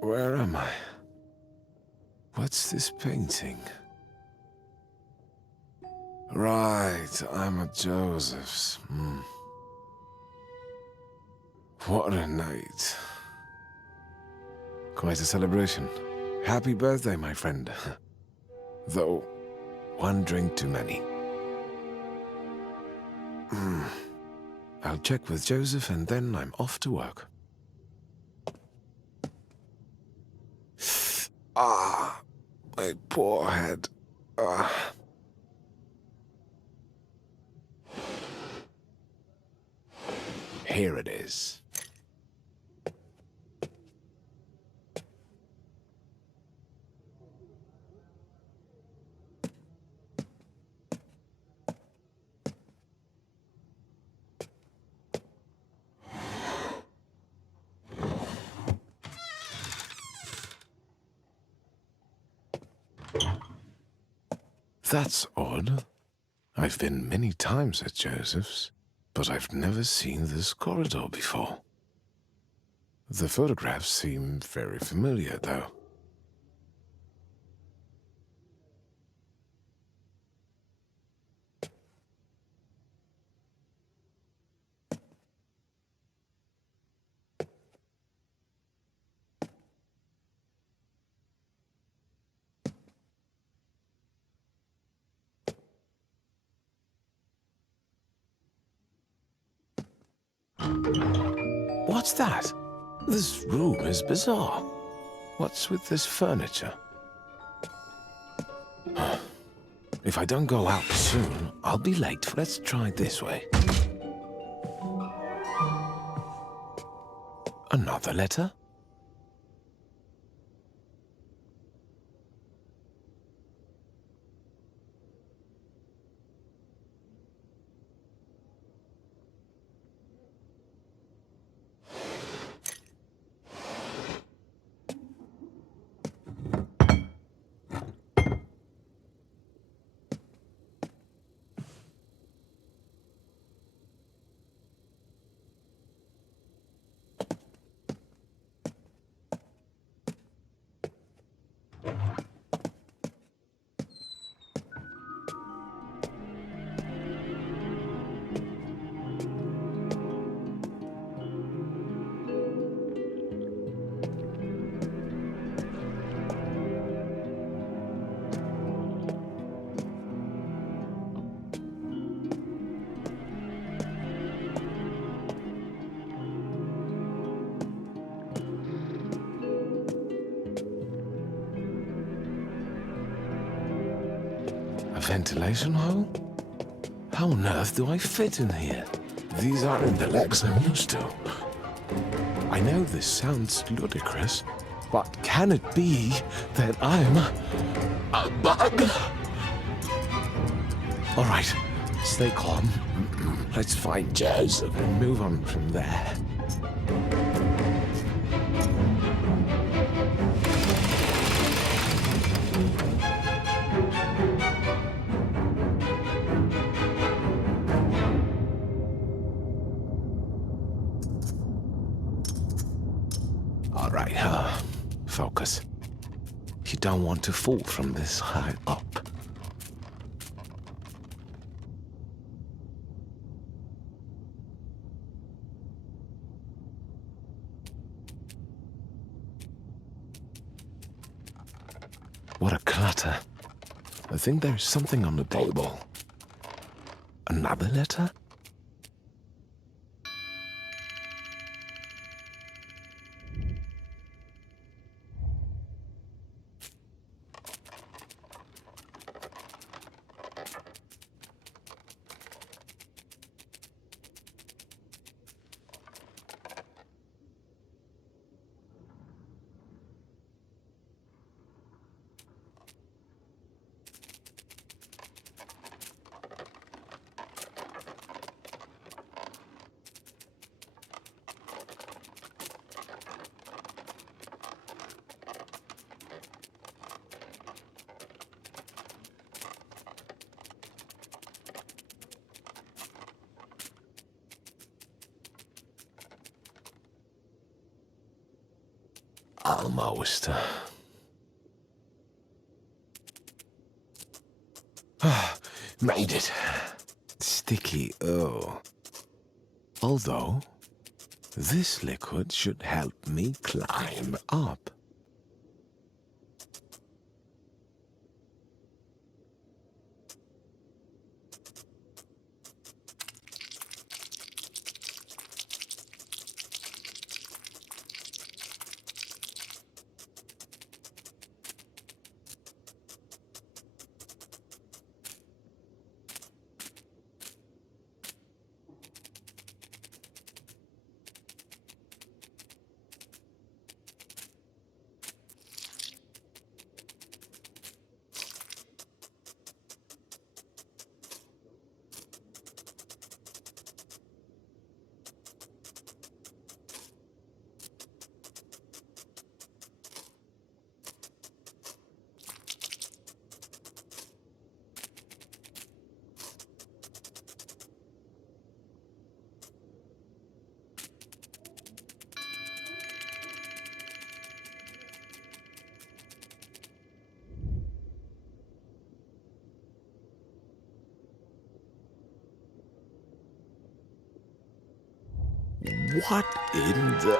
Where am I? What's this painting? Right, I'm at Joseph's. What a night. Quite a celebration. Happy birthday, my friend. Though, one drink too many. I'll check with Joseph and then I'm off to work. Ah, my poor head. Here it is. That's odd. I've been many times at Joseph's, but I've never seen this corridor before. The photographs seem very familiar, though. What's that? This room is bizarre. What's with this furniture? If I don't go out soon, I'll be late. Let's try this way. Another letter? A ventilation hole? How on earth do I fit in here? These aren't the legs I'm used to. I know this sounds ludicrous, but can it be that I'm a bug? All right, stay calm. Let's find Joseph and move on from there. All right, focus. You don't want to fall from this high up. What a clutter. I think there's something on the table. Another letter? Almost. Made it. Sticky, oh. Although, this liquid should help me climb up. What in the...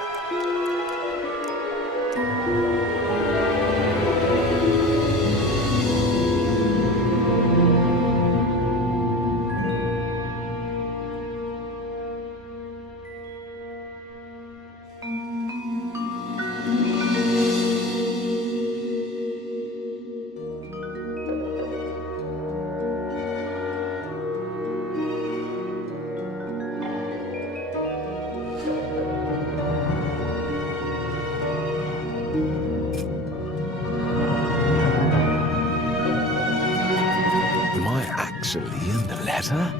Am I actually in the letter?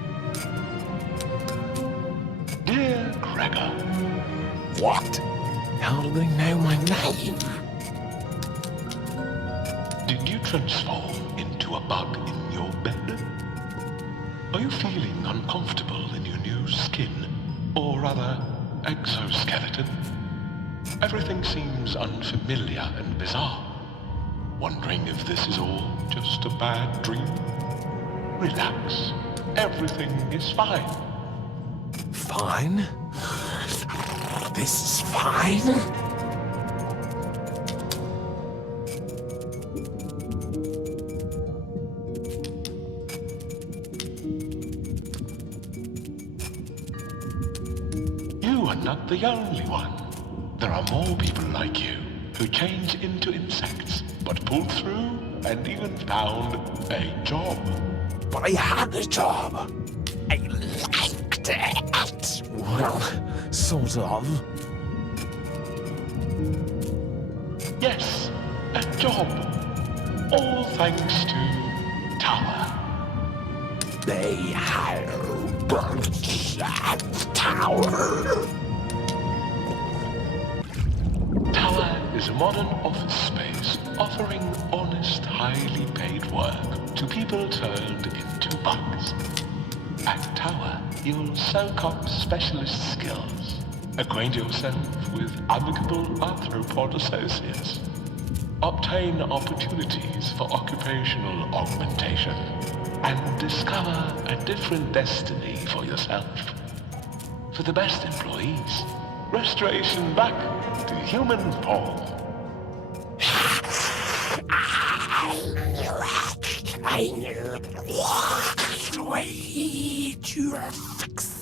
Dear Gregor, What? How do they know my name? did you transform into a bug in your bed? Are you feeling uncomfortable in your new skin, or rather, exoskeleton? Everything seems unfamiliar and bizarre. Wondering if this is all just a bad dream? Relax. Everything is fine. Fine? This is fine? You are not the only one. There are more people like you who change into insects, but pulled through and even found a job. But I had a job. I liked it. Well, sort of. Yes, a job. All thanks to Tower. They have burnt that tower. Tower is a modern office space offering honest, highly paid work to people turned into bugs. At Tower, you'll soak up specialist skills, acquaint yourself with amicable arthropod associates, obtain opportunities for occupational augmentation, and discover a different destiny for yourself. For the best employees, restoration back to human form. I knew what way to fix.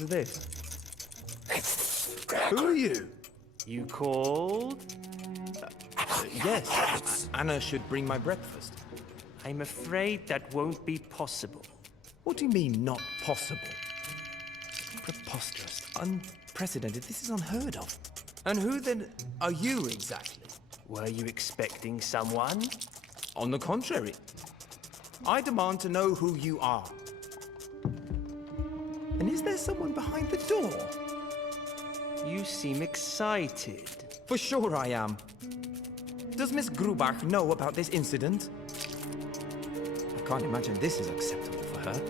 is this? Who are you? You called? Yes, Anna should bring my breakfast. I'm afraid that won't be possible. What do you mean, not possible? Preposterous, unprecedented, this is unheard of. And who then are you exactly? Were you expecting someone? On the contrary, I demand to know who you are. And is there someone behind the door? You seem excited. For sure I am. Does Miss Grubach know about this incident? I can't imagine this is acceptable for her.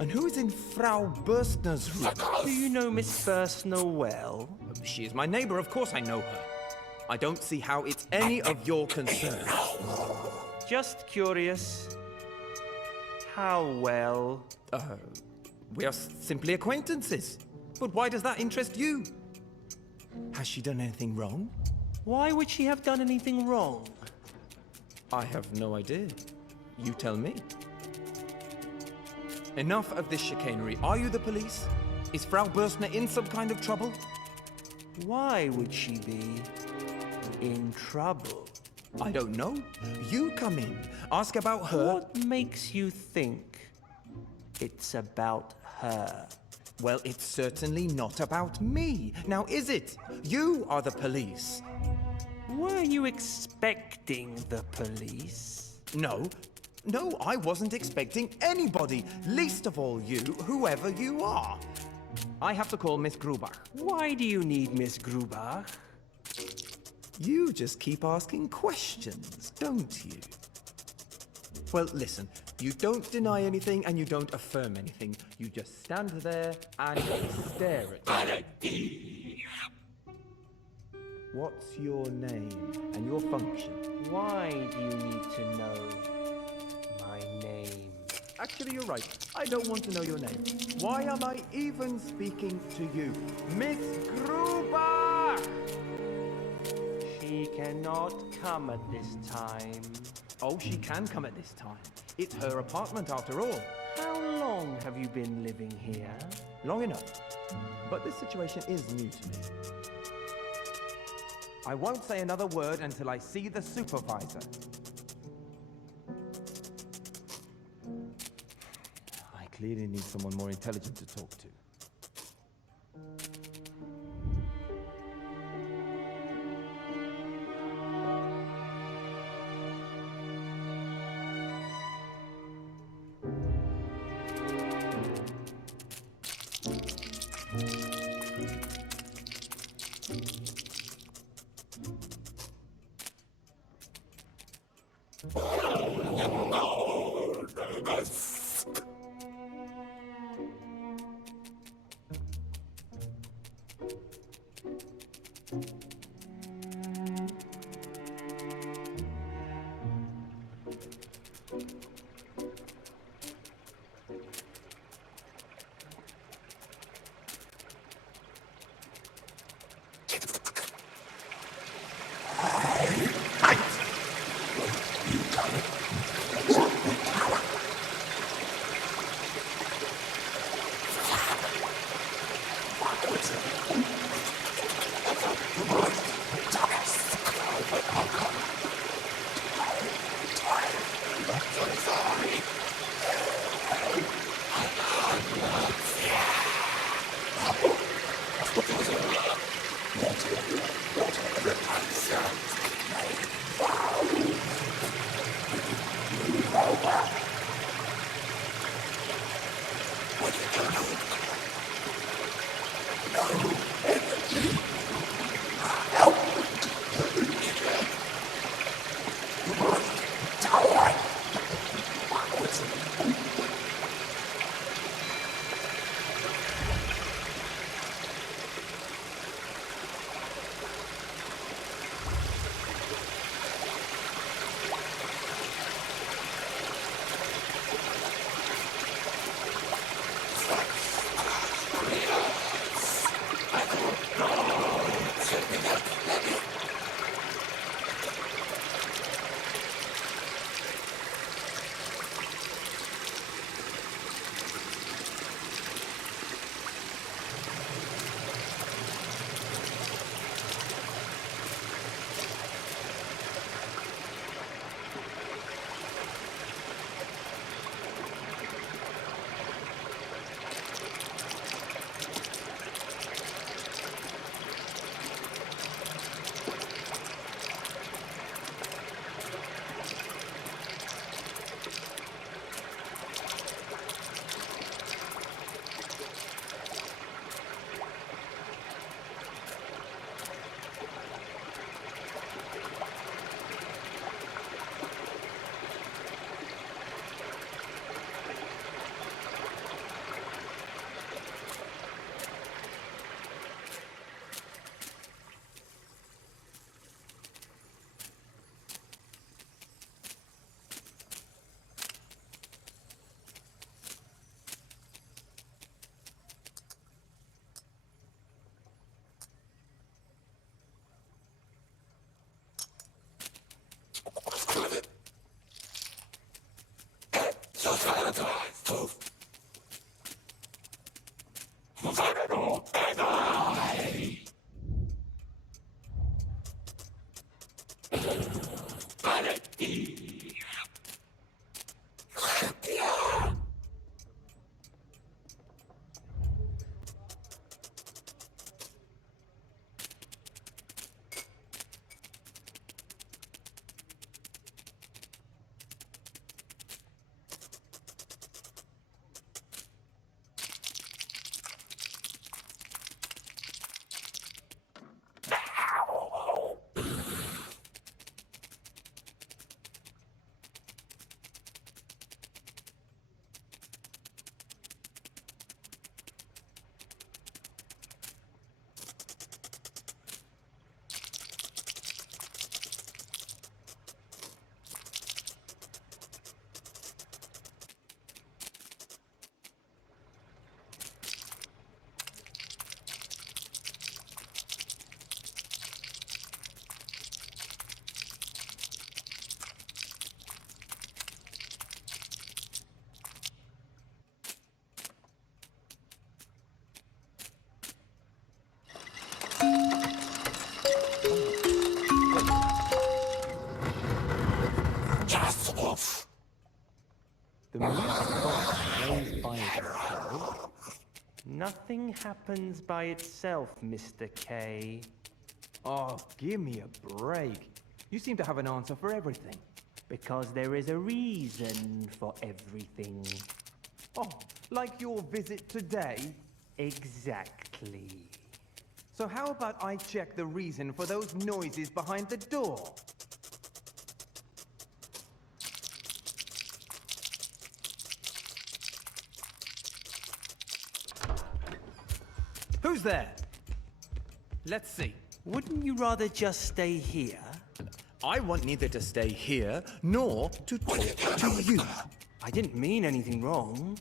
And who is in Frau Burstner's room? Do you know Miss Bursner well? She is my neighbor, of course I know her. I don't see how it's any of your concern. Just curious. How well? We are simply acquaintances. But why does that interest you? Has she done anything wrong? Why would she have done anything wrong? I have no idea. You tell me. Enough of this chicanery. Are you the police? Is Frau Burstner in some kind of trouble? Why would she be in trouble? I don't know. You come in, ask about her. What makes you think it's about her? Well, it's certainly not about me. Now, is it? You are the police. Were you expecting the police? No. No, I wasn't expecting anybody. Least of all you, whoever you are. I have to call Miss Grubach. Why do you need Miss Grubach? You just keep asking questions, don't you? Well, listen. You don't deny anything and you don't affirm anything. You just stand there and stare at me. What's your name and your function? Why do you need to know my name? Actually, you're right. I don't want to know your name. Why am I even speaking to you? Miss Grubach! She cannot come at this time. Oh, she can come at this time. It's her apartment after all. How long have you been living here? Long enough. But this situation is new to me. I won't say another word until I see the supervisor. I clearly need someone more intelligent to talk to. The music box plays by itself. Nothing happens by itself, Mr. K. Oh, give me a break. You seem to have an answer for everything. Because there is a reason for everything. Oh, like your visit today? Exactly. So how about I check the reason for those noises behind the door? Who's there? Let's see. Wouldn't you rather just stay here? I want neither to stay here nor to talk to you. I didn't mean anything wrong.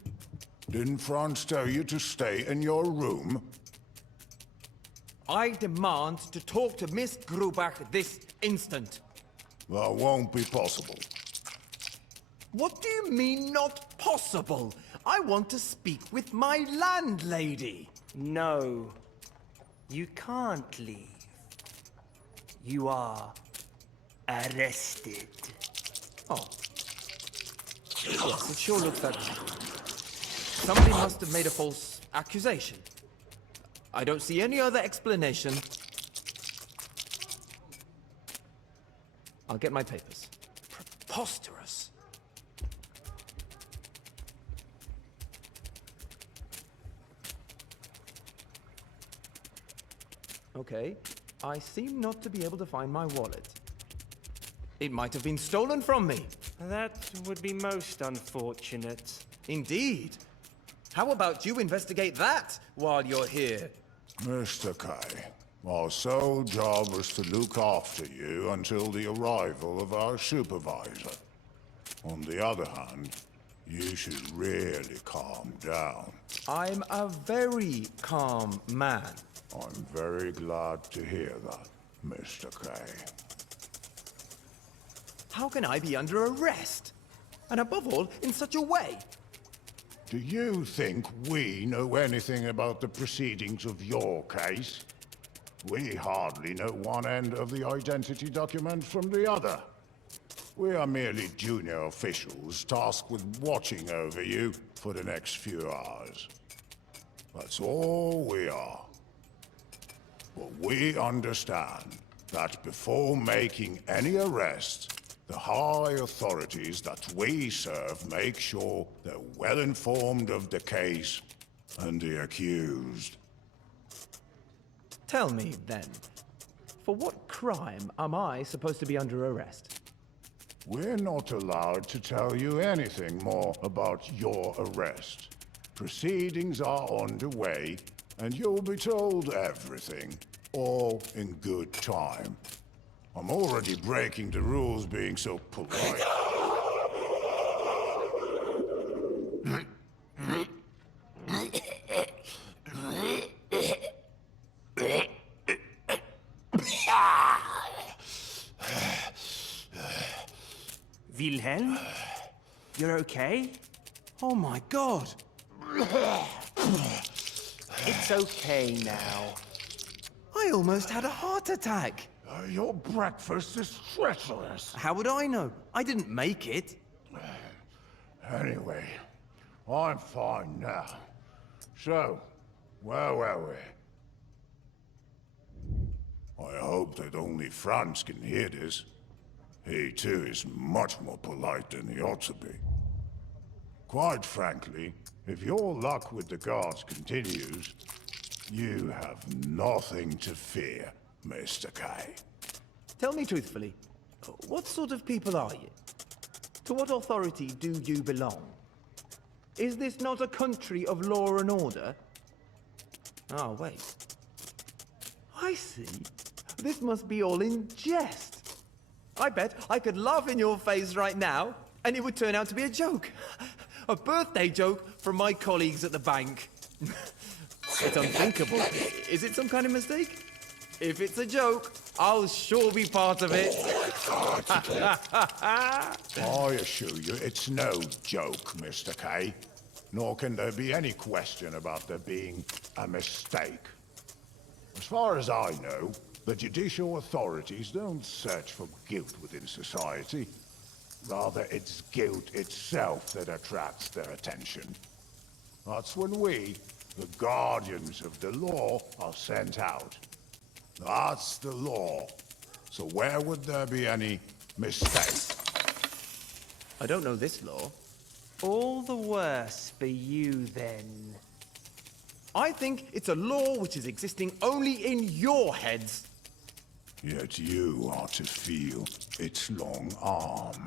Didn't Franz tell you to stay in your room? I demand to talk to Miss Grubach this instant. That won't be possible. What do you mean, not possible? I want to speak with my landlady. No, you can't leave. You are arrested. Oh. Yes, it sure looks that way. Somebody must have made a false accusation. I don't see any other explanation. I'll get my papers. Preposterous. Okay, I seem not to be able to find my wallet. It might have been stolen from me. That would be most unfortunate. Indeed. How about you investigate that while you're here? Mr. K, our sole job is to look after you until the arrival of our supervisor. On the other hand, you should really calm down. I'm a very calm man. I'm very glad to hear that, Mr. K. How can I be under arrest? And above all, in such a way? Do you think we know anything about the proceedings of your case? We hardly know one end of the identity document from the other. We are merely junior officials tasked with watching over you for the next few hours. That's all we are. But we understand that before making any arrests, the high authorities that we serve make sure they're well informed of the case and the accused. Tell me, then, for what crime am I supposed to be under arrest? We're not allowed to tell you anything more about your arrest. Proceedings are underway, and you'll be told everything, all in good time. I'm already breaking the rules being so polite. Wilhelm? You're okay? Oh my god! It's okay now. I almost had a heart attack! Your breakfast is treacherous. How would I know? I didn't make it. Anyway, I'm fine now. So, where were we? I hope that only Franz can hear this. He too is much more polite than he ought to be. Quite frankly, if your luck with the guards continues, you have nothing to fear, Mr. K. Tell me truthfully, what sort of people are you? To what authority do you belong? Is this not a country of law and order? Oh, wait. I see. This must be all in jest. I bet I could laugh in your face right now, and it would turn out to be a joke. A birthday joke from my colleagues at the bank. It's unthinkable. Is it some kind of mistake? If it's a joke, I'll sure be part of it. I assure you, it's no joke, Mr. K. Nor can there be any question about there being a mistake. As far as I know, the judicial authorities don't search for guilt within society. Rather, it's guilt itself that attracts their attention. That's when we, the guardians of the law, are sent out. That's the law. So where would there be any mistake? I don't know this law. All the worse for you, then. I think it's a law which is existing only in your heads. Yet you are to feel its long arm.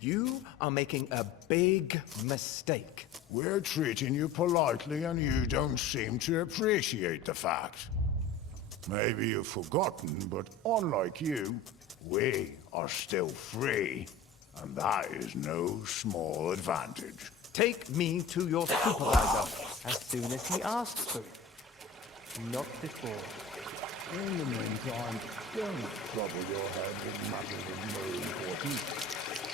You are making a big mistake. We're treating you politely and you don't seem to appreciate the fact. Maybe you've forgotten, but unlike you, we are still free. And that is no small advantage. Take me to your supervisor. As soon as he asks for it. Not before. In the meantime, don't trouble your head with matters of no importance.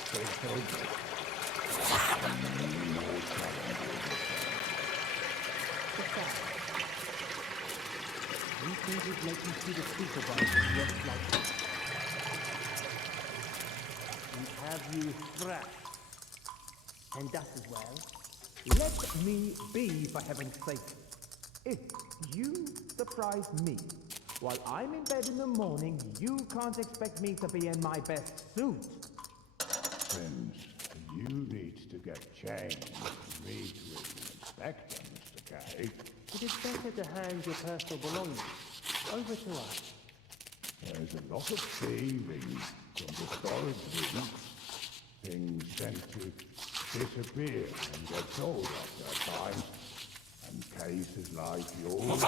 Stay focused. No challenges. We think we'd like to see the supervisor just like this. And have you thrashed. And that as well. Let me be, for heaven's sake. If you surprise me while I'm in bed in the morning, you can't expect me to be in my best suit. Since you need to get changed for me to inspect them, Mr. K, It is better to hand your personal belongings over to us. there's a lot of thieving from the storage rooms. Things tend to disappear and get sold after a time. And cases like yours...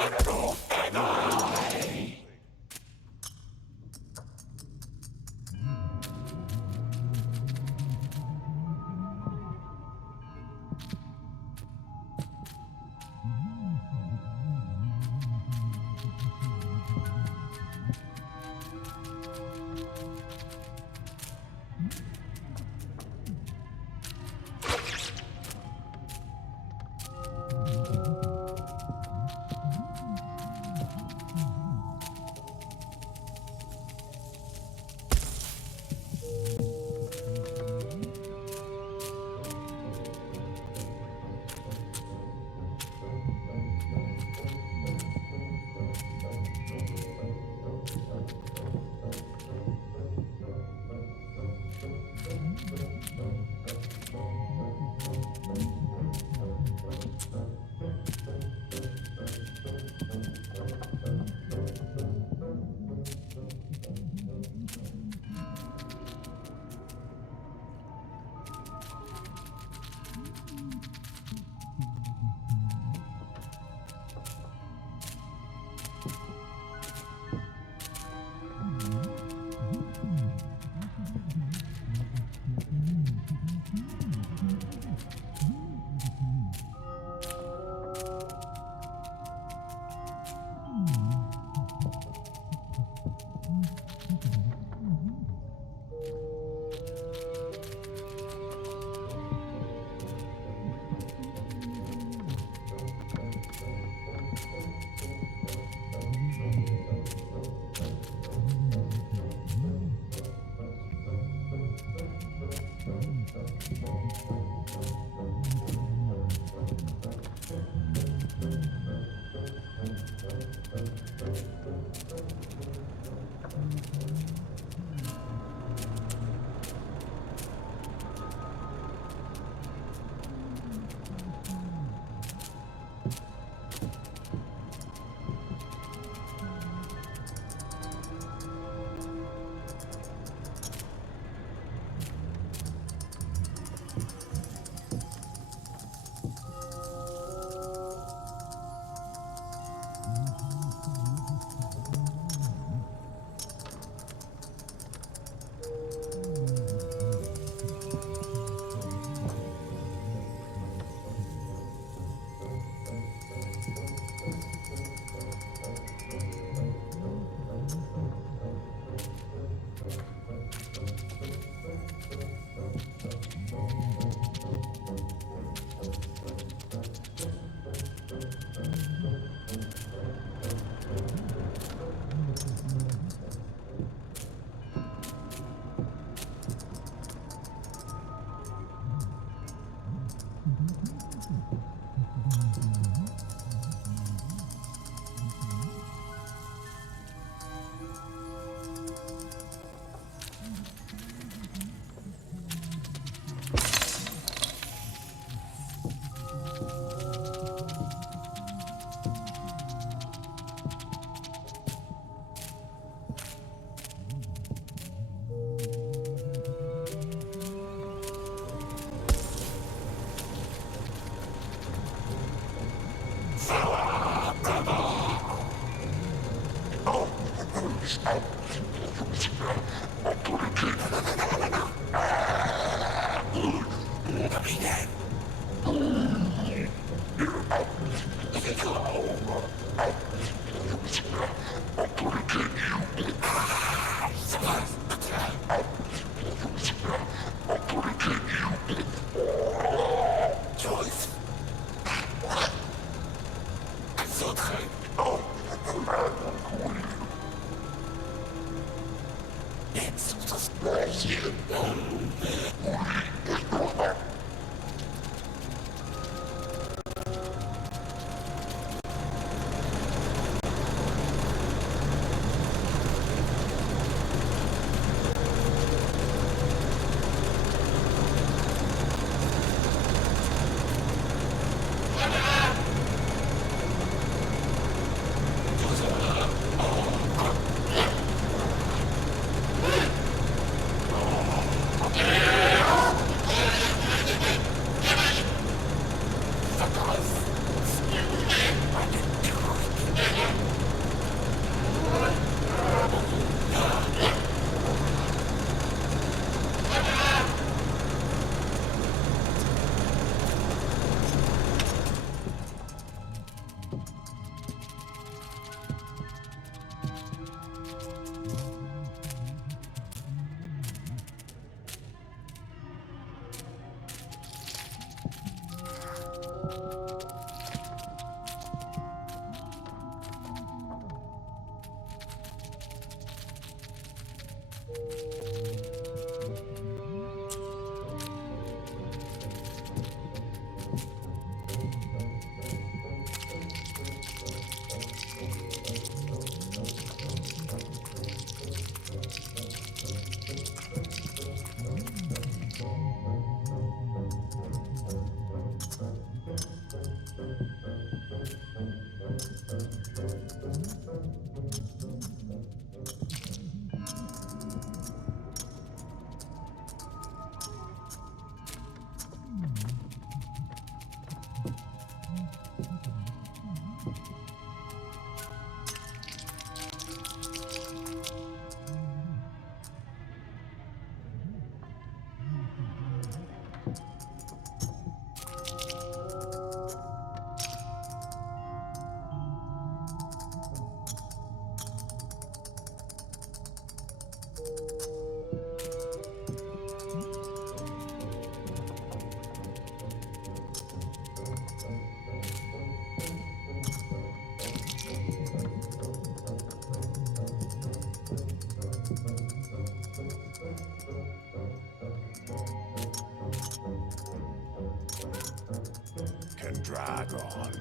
Can drag on.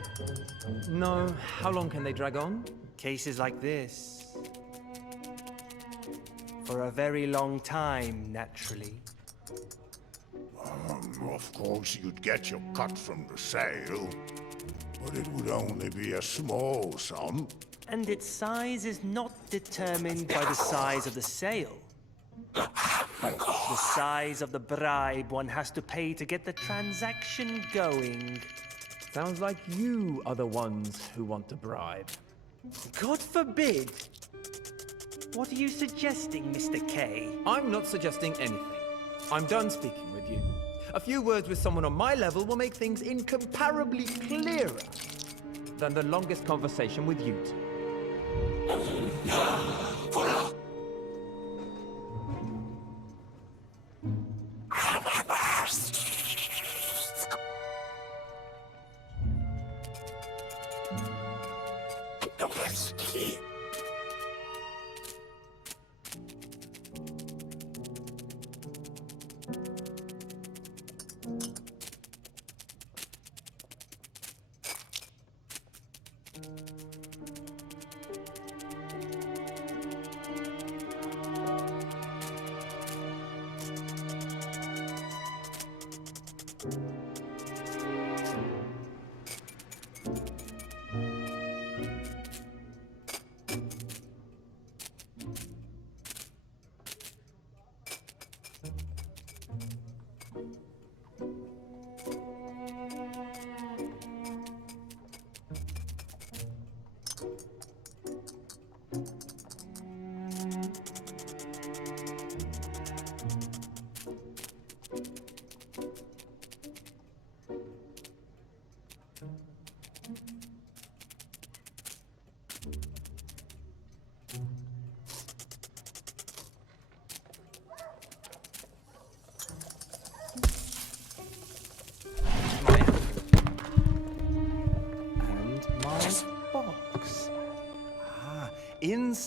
No, how long can they drag on? Cases like this. For a very long time, naturally. Of course, you'd get your cut from the sale, but it would only be a small sum. And its size is not determined by the size of the sale. The size of the bribe one has to pay to get the transaction going. Sounds like you are the ones who want to bribe. God forbid! What are you suggesting, Mr. K? I'm not suggesting anything. I'm done speaking with you. A few words with someone on my level will make things incomparably clearer than the longest conversation with you two.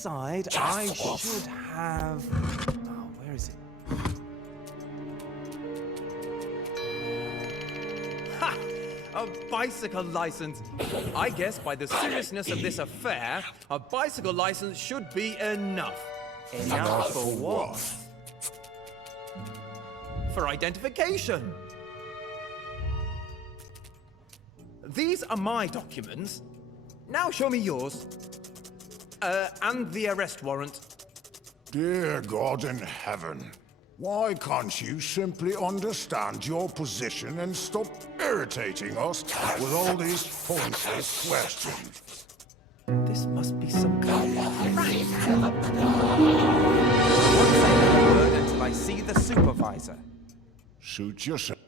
side, I should have... Oh, where is it? Ha! A bicycle license! I guess by the seriousness of this affair, a bicycle license should be enough. Enough for what? For identification. These are my documents. Now show me yours. And the arrest warrant. Dear God in heaven, why can't you simply understand your position and stop irritating us with all these pointless questions? This must be some kind of prank. I won't say another word until I see the supervisor. Suit yourself.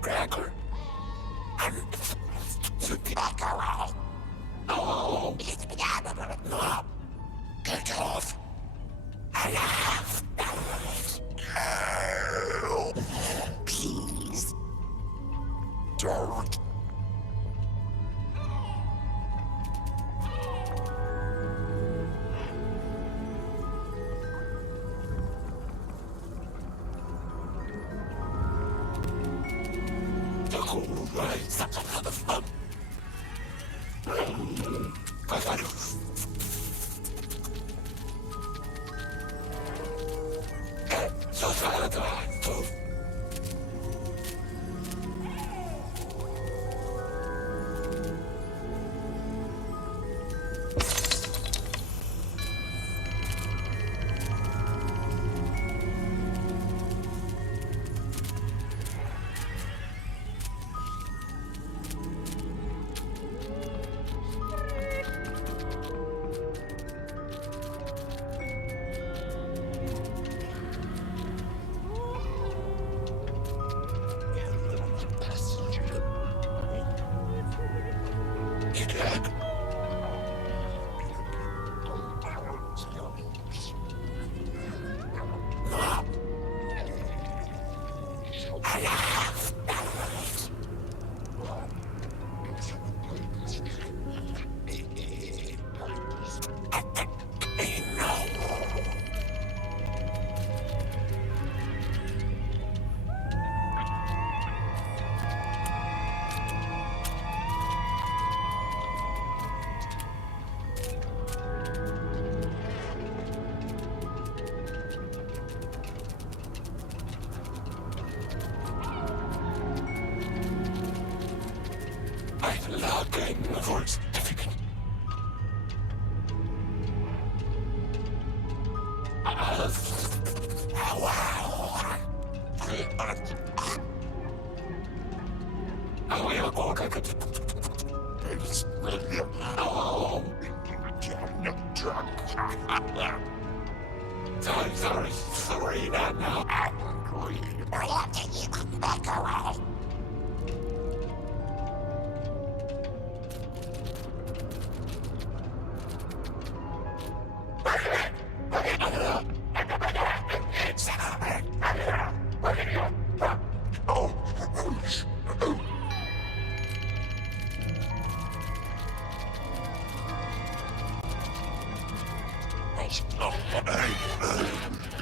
Gregor. Get off. Please. Don't.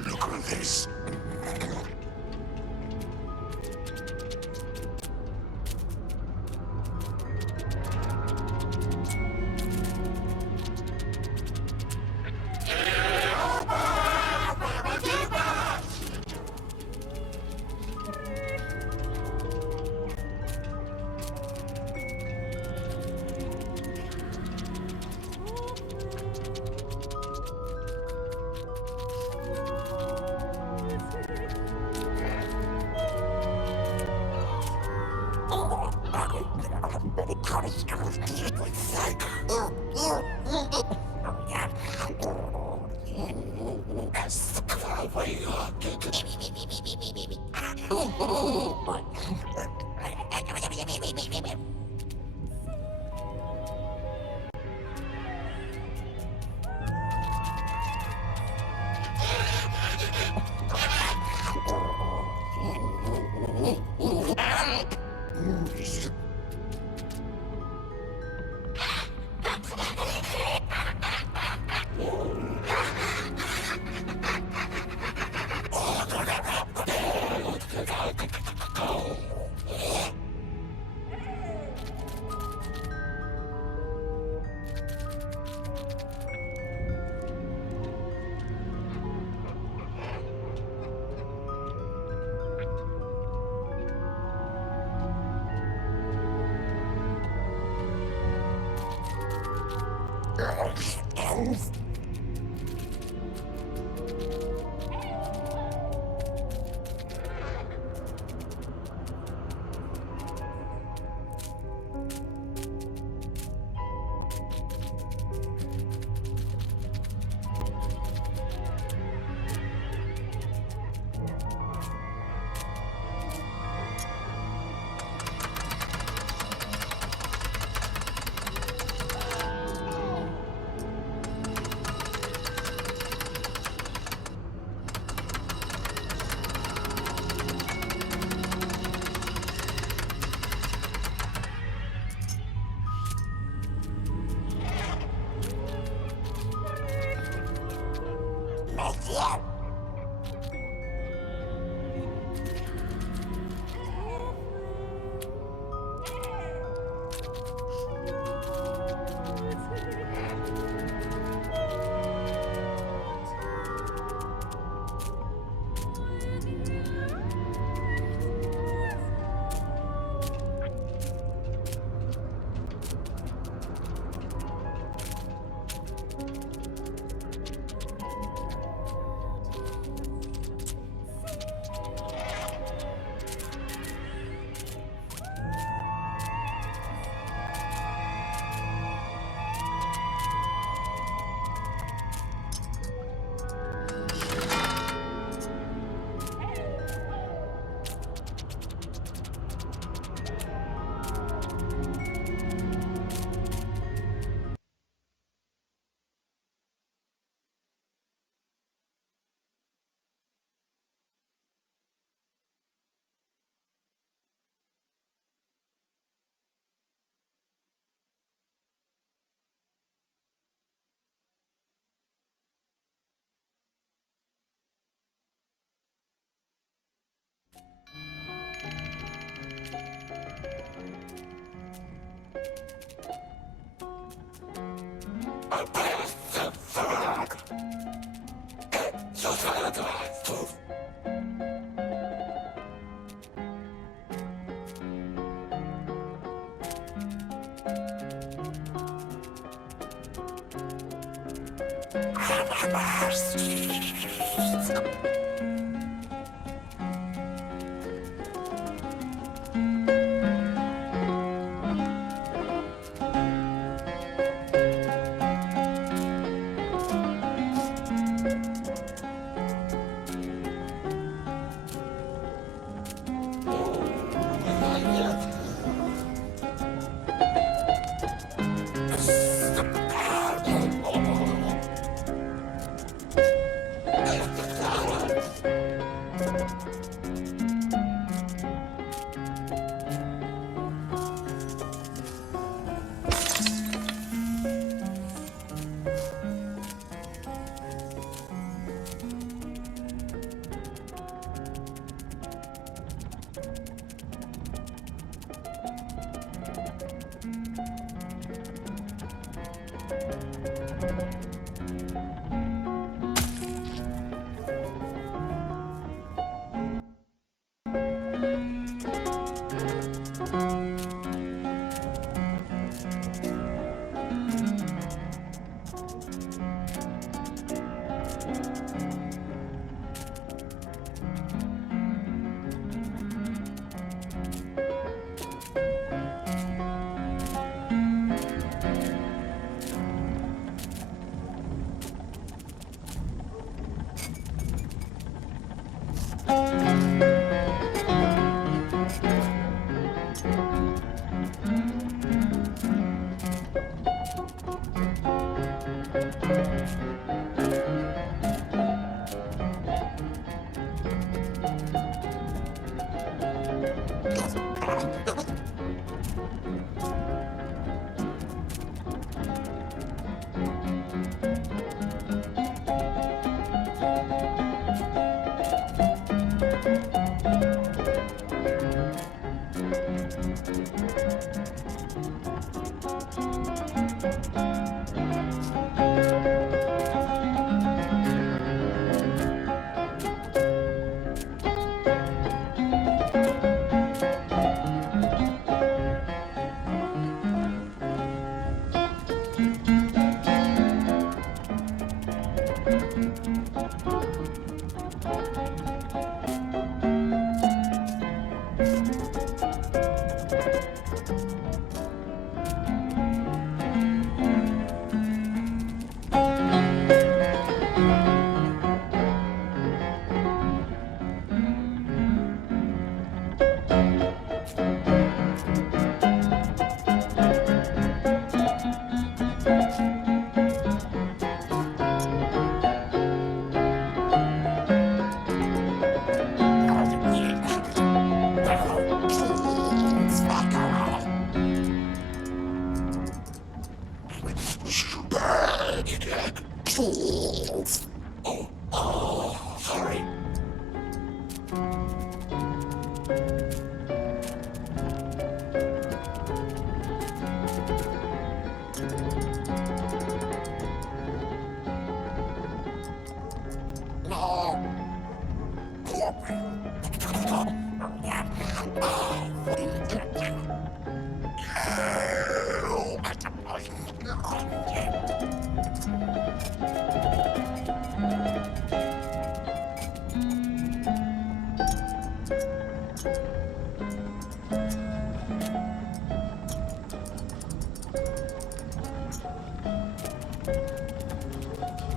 Look at this.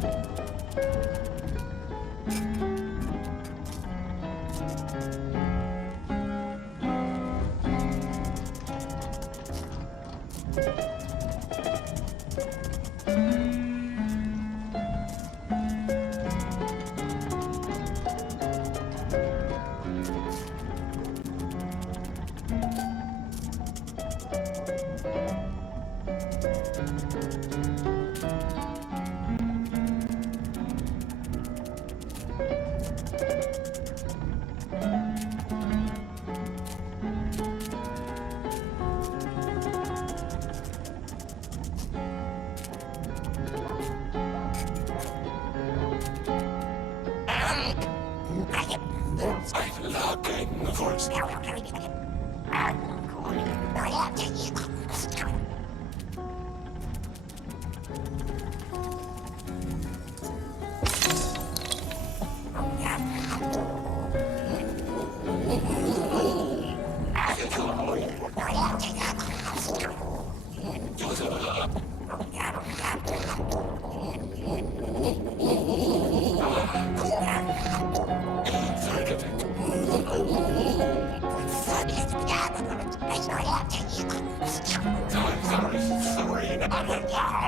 I'm looking for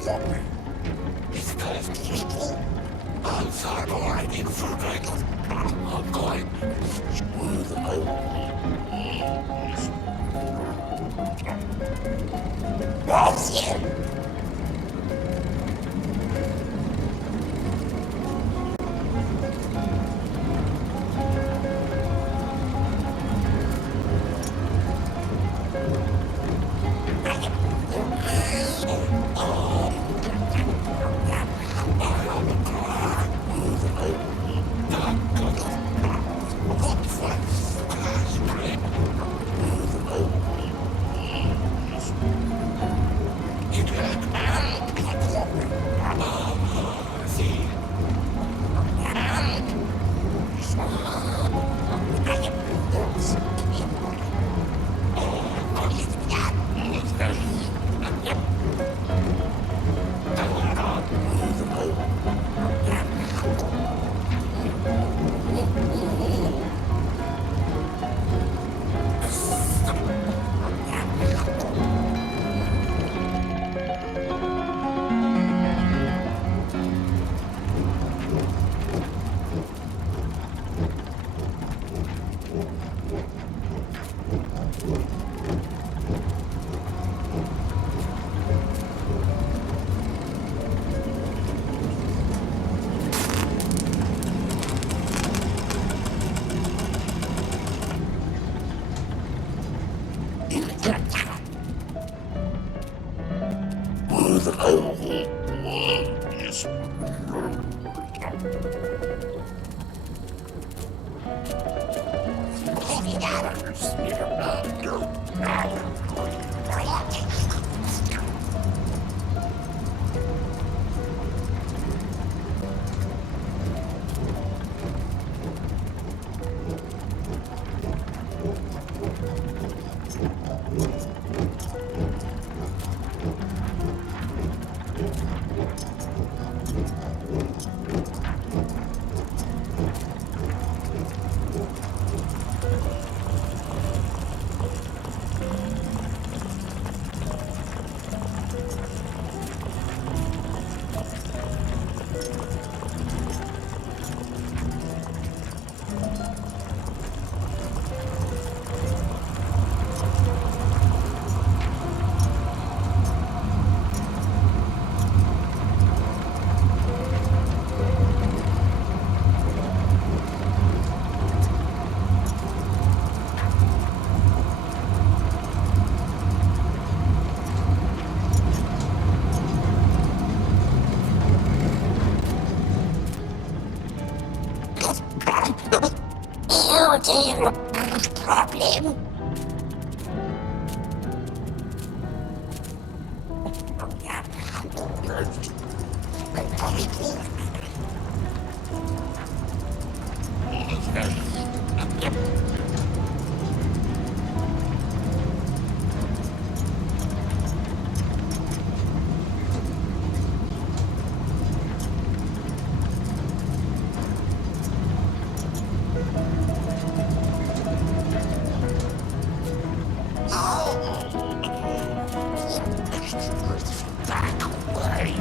It's convertido. I'm sorry, I'm going with that's it. Problem. Back away.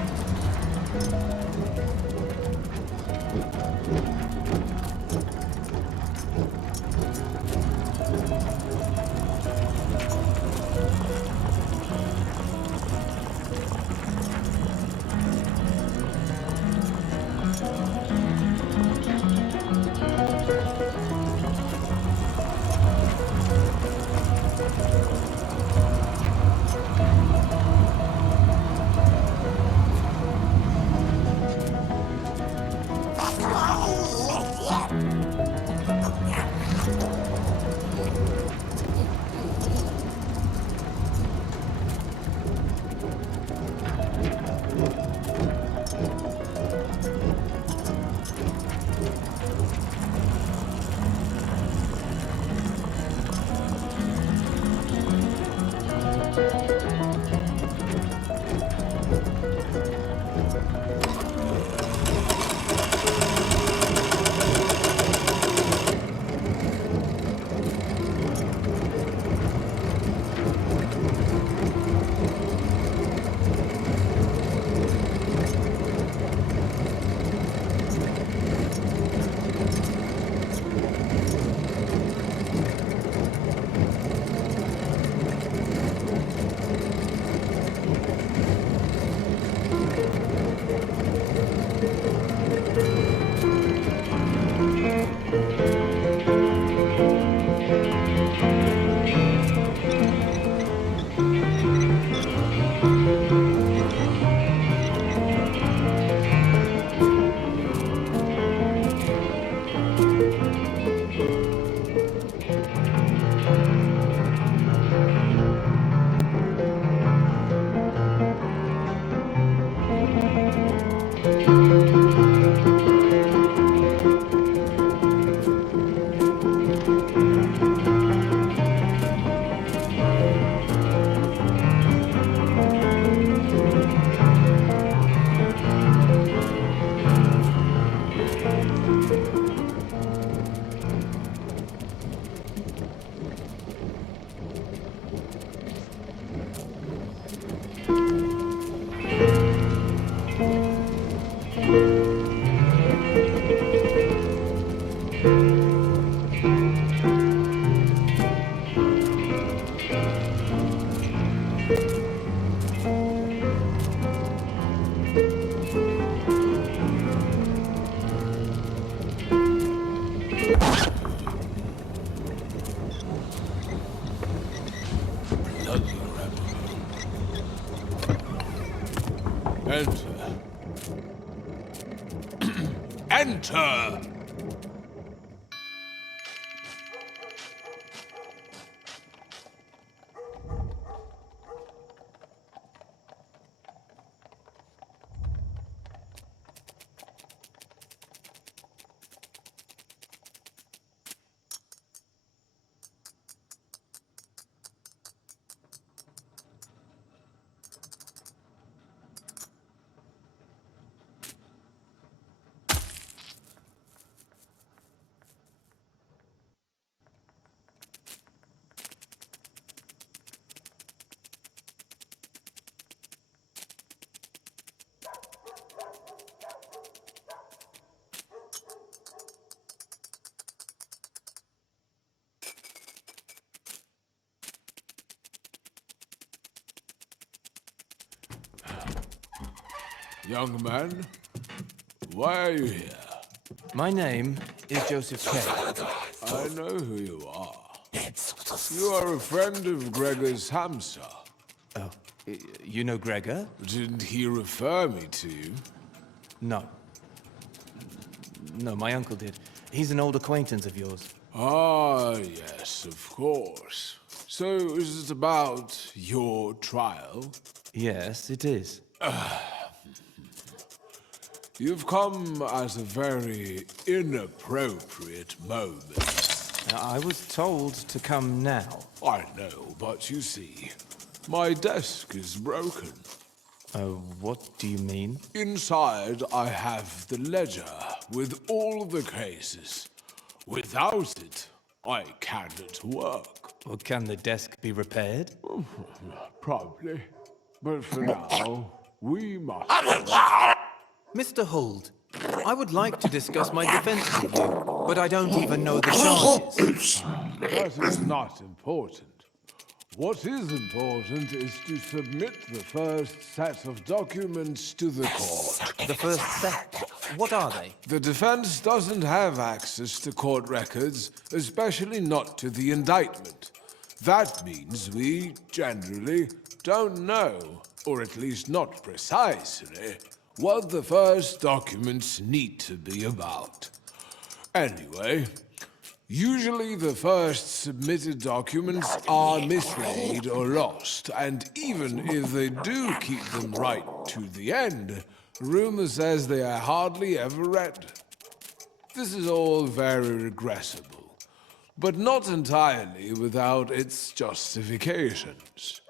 Enter. Enter! Young man, why are you here? My name is Joseph K. I know who you are. You are a friend of Gregor's hamster. Oh, you know Gregor? Didn't he refer me to you? No. No, my uncle did. He's an old acquaintance of yours. Ah, yes, of course. So, is it about your trial? Yes, it is. You've come at a very inappropriate moment. I was told to come now. I know, but you see, my desk is broken. What do you mean? Inside, I have the ledger with all the cases. Without it, I cannot work. Well, can the desk be repaired? Probably. But for now, we must... Mr. Hold, I would like to discuss my defense with you, but I don't even know the charges. That is not important. What is important is to submit the first set of documents to the court. The first set? What are they? The defense doesn't have access to court records, especially not to the indictment. That means we, generally, don't know, or at least not precisely, what the first documents need to be about. Anyway, usually the first submitted documents are misread or lost, and even if they do keep them right to the end, rumor says they are hardly ever read. This is all very regrettable, but not entirely without its justifications.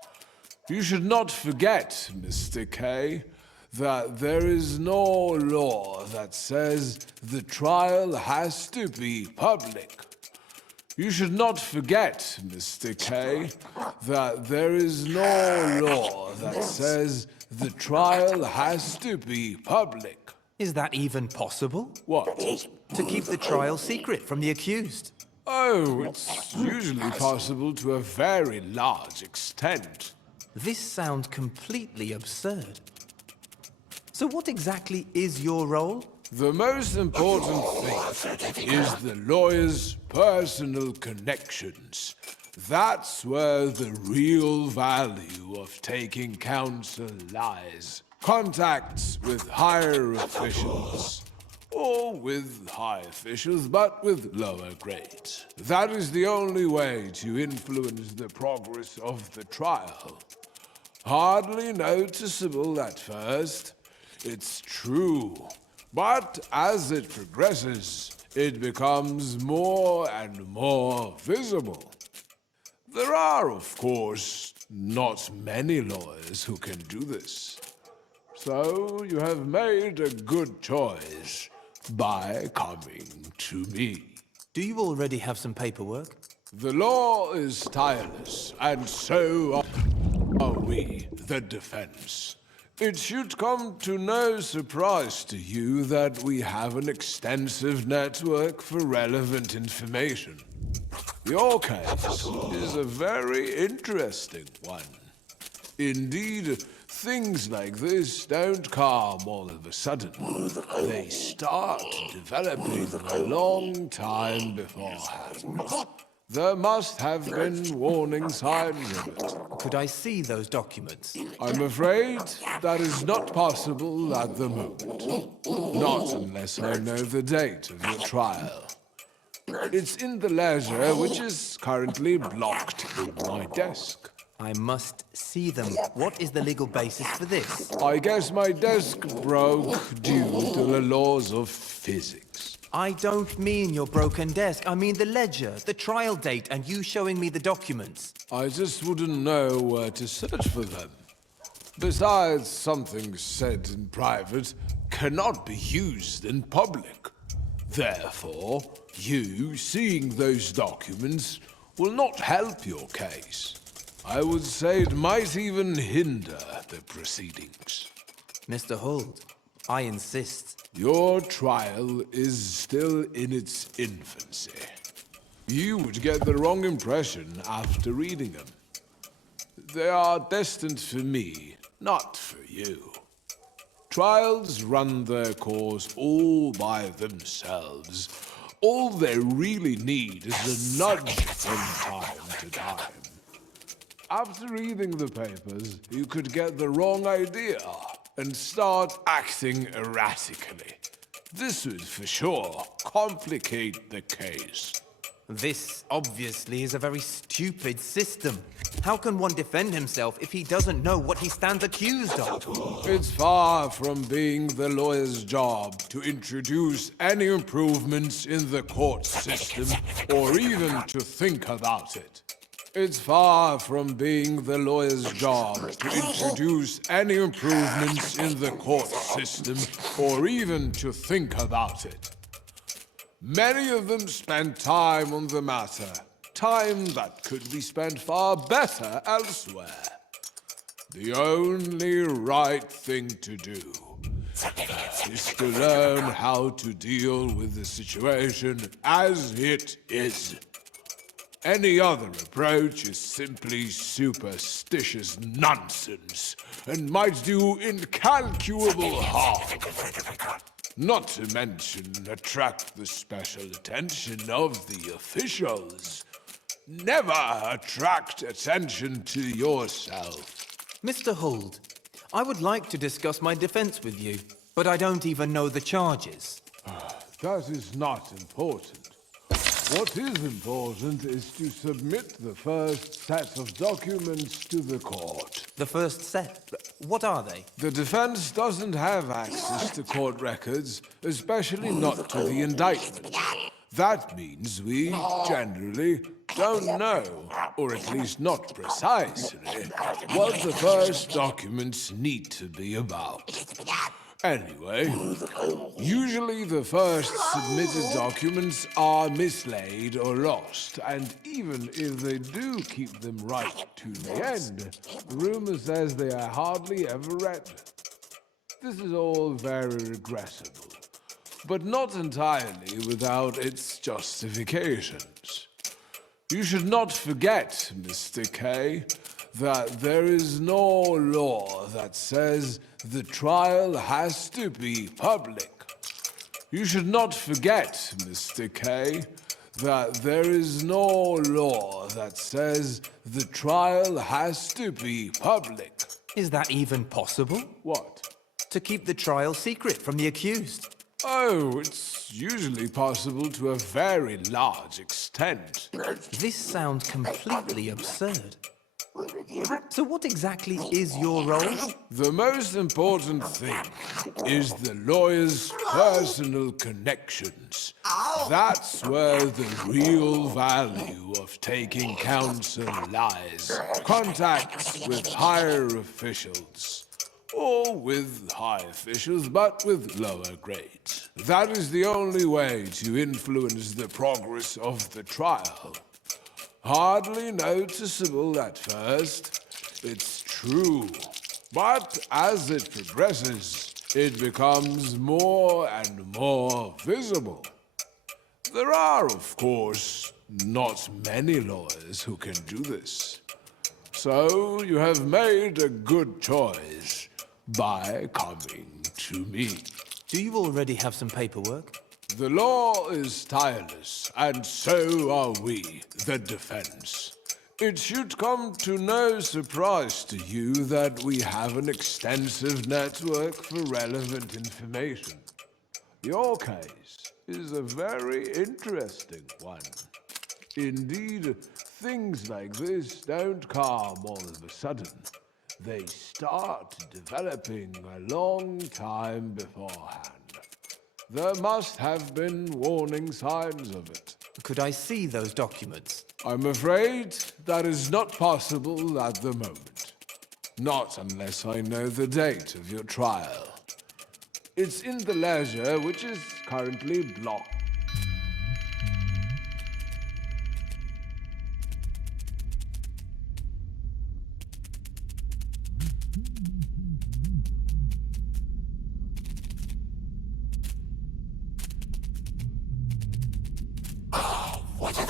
You should not forget, Mr. K, that there is no law that says the trial has to be public. You should not forget, Mr. K, that there is no law that says the trial has to be public. Is that even possible? What? To keep the trial secret from the accused? Oh, it's usually possible to a very large extent. This sounds completely absurd. So what exactly is your role? The most important thing is the lawyer's personal connections. That's where the real value of taking counsel lies. Contacts with higher officials. Or with high officials, but with lower grades. That is the only way to influence the progress of the trial. Hardly noticeable at first. It's true. But as it progresses, it becomes more and more visible. There are, of course, not many lawyers who can do this. So you have made a good choice by coming to me. Do you already have some paperwork? The law is tireless, and so are we, the defense. It should come to no surprise to you that we have an extensive network for relevant information. Your case is a very interesting one. Indeed, things like this don't come all of a sudden. They start developing a long time beforehand. There must have been warning signs of it. Could I see those documents? I'm afraid that is not possible at the moment. Not unless I know the date of your trial. It's in the ledger, which is currently blocked in my desk. I must see them. What is the legal basis for this? I guess my desk broke due to the laws of physics. I don't mean your broken desk. I mean the ledger, the trial date, and you showing me the documents. I just wouldn't know where to search for them. Besides, something said in private cannot be used in public. Therefore, you seeing those documents will not help your case. I would say it might even hinder the proceedings. Mr. Holt, I insist. Your trial is still in its infancy. You would get the wrong impression after reading them. They are destined for me, not for you. Trials run their course all by themselves. All they really need is a nudge from time to time. After reading the papers, you could get the wrong idea and start acting erratically. This would for sure complicate the case. This, obviously, is a very stupid system. How can one defend himself if he doesn't know what he stands accused of? It's far from being the lawyer's job to introduce any improvements in the court system or even to think about it. It's far from being the lawyer's job to introduce any improvements in the court system or even to think about it. Many of them spend time on the matter, time that could be spent far better elsewhere. The only right thing to do is to learn how to deal with the situation as it is. Any other approach is simply superstitious nonsense and might do incalculable harm. Not to mention attract the special attention of the officials. Never attract attention to yourself. Mr. Holt, I would like to discuss my defense with you, but I don't even know the charges. That is not important. What is important is to submit the first set of documents to the court. The first set? What are they? The defense doesn't have access to court records, especially not to the indictment. That means we, generally, don't know, or at least not precisely, what the first documents need to be about. Anyway, usually the first submitted documents are mislaid or lost, and even if they do keep them right to the end, rumor says they are hardly ever read. This is all very regrettable, but not entirely without its justifications. You should not forget, Mr. K, that there is no law that says the trial has to be public. You should not forget, Mr. K, that there is no law that says the trial has to be public. Is that even possible? What? To keep the trial secret from the accused? Oh, it's usually possible to a very large extent. This sounds completely absurd. So what exactly is your role? The most important thing is the lawyer's personal connections. That's where the real value of taking counsel lies. Contacts with higher officials. Or with high officials, but with lower grades. That is the only way to influence the progress of the trial. Hardly noticeable at first, it's true. But as it progresses, it becomes more and more visible. There are, of course, not many lawyers who can do this. So you have made a good choice by coming to me. Do you already have some paperwork? The law is tireless, and so are we, the defense. It should come to no surprise to you that we have an extensive network for relevant information. Your case is a very interesting one. Indeed, things like this don't come all of a sudden. They start developing a long time beforehand. There must have been warning signs of it. Could I see those documents? I'm afraid that is not possible at the moment. Not unless I know the date of your trial. It's in the ledger, which is currently blocked. What are